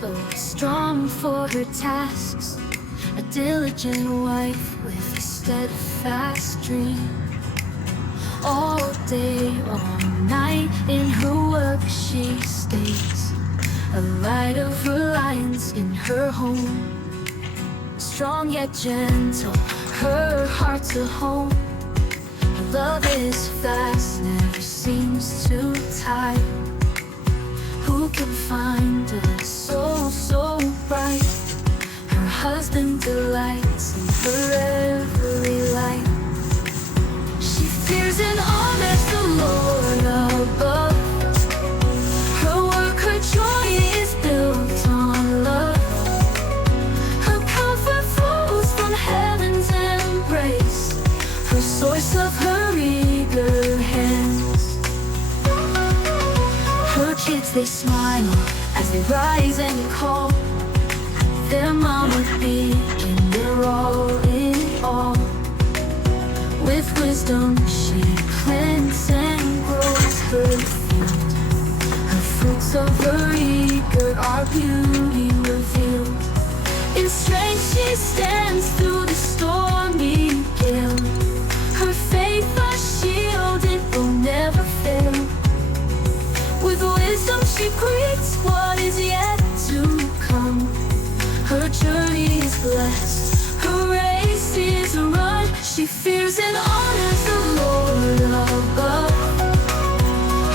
so strong for her tasks, a diligent wife with a steadfast dream. All day, all night, in her work she stays, a light of reliance in her home. Strong yet gentle, her heart's a home. Her love is fast, never seems to tire. Who can find a soul so bright? Her husband delights in her every light. She fears and honors the Lord above. Her work, her joy is built on love. Her comfort flows from heaven's embrace, her source of her eager hands. Her kids, they smile as they rise and call their mama big, and they're all in all. With wisdom she plants and grows her field. Her fruits of her eager are beauty revealed. In strength she stands through the stormy gale. Her faith a shield, it will never fail. With wisdom she greets what is yet to come. Her journey is blessed, her race is run. She fears and honors the Lord above.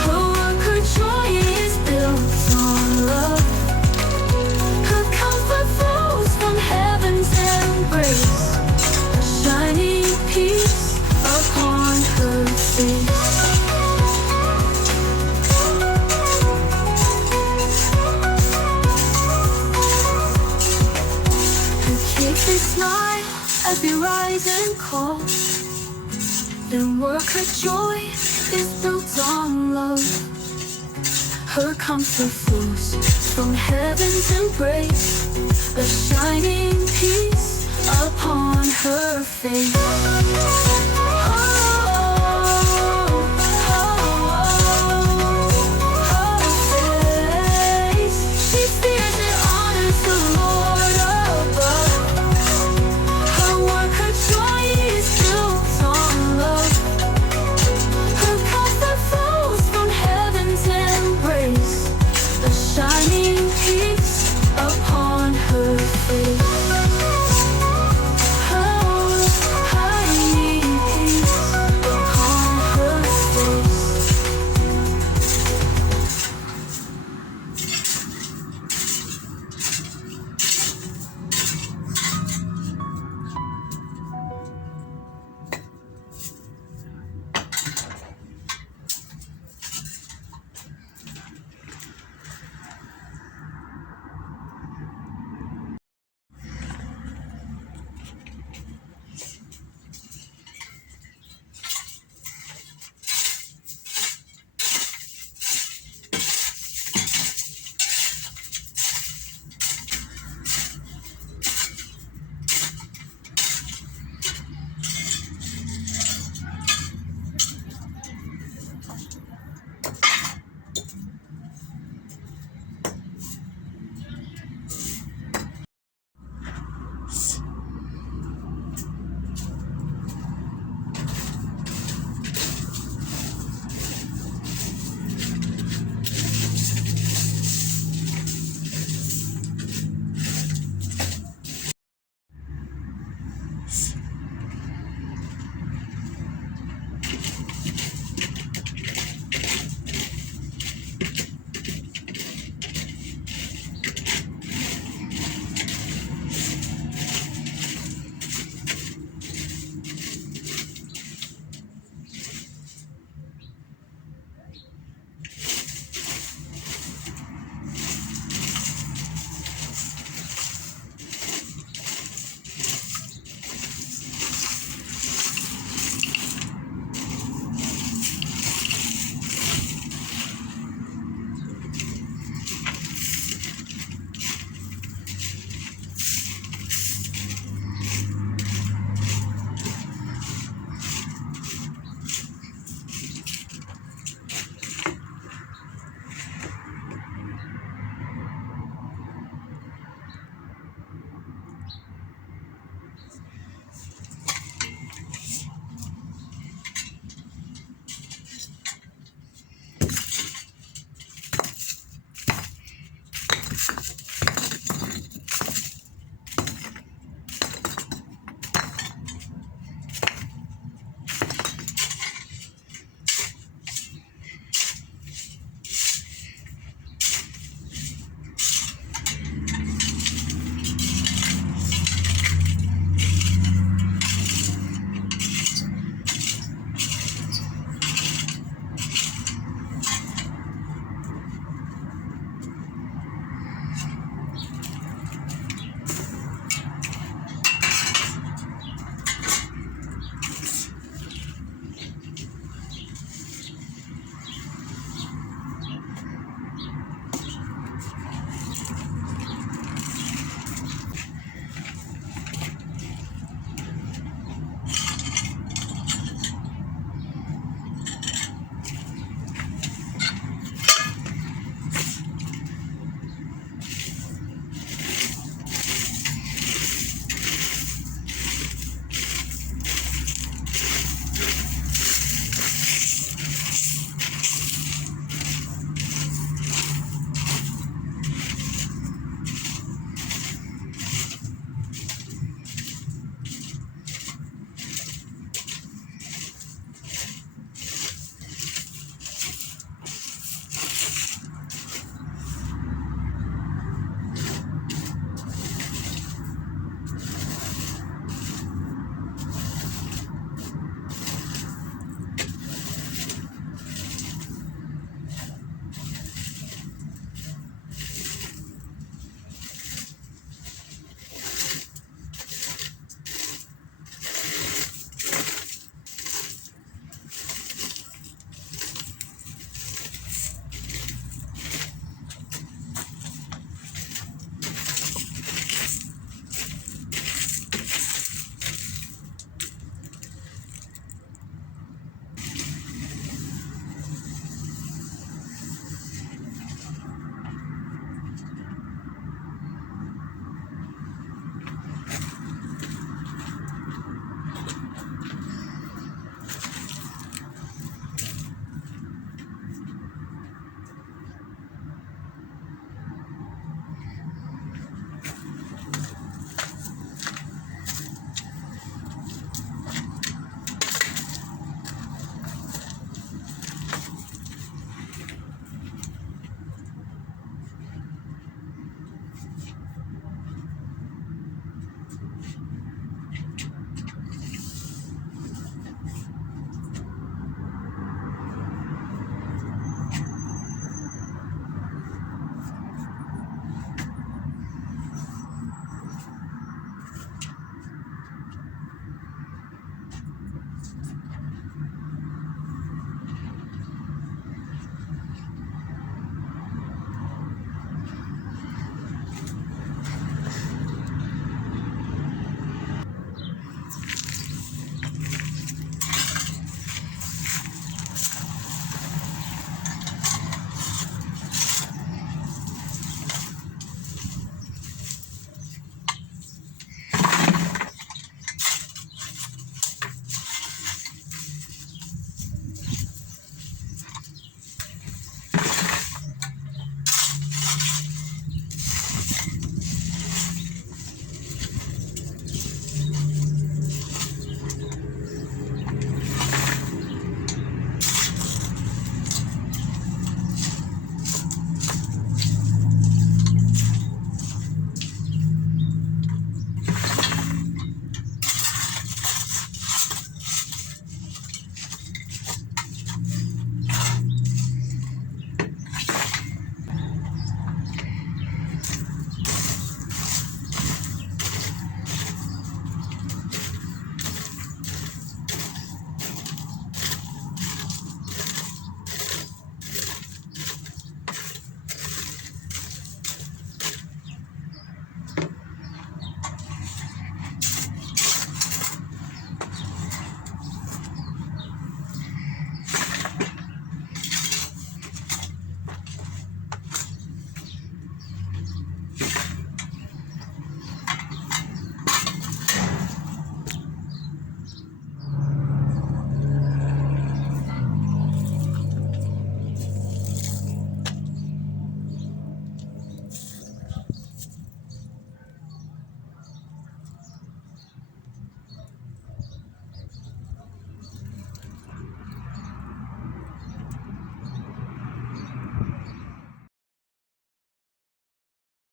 Her work, her joy is built on love. Her comfort flows from heaven's embrace, a shining peace upon her face. They smile as they rise and call. Their work, her joy is built on love. Her comfort flows from heaven's embrace, a shining peace upon her face.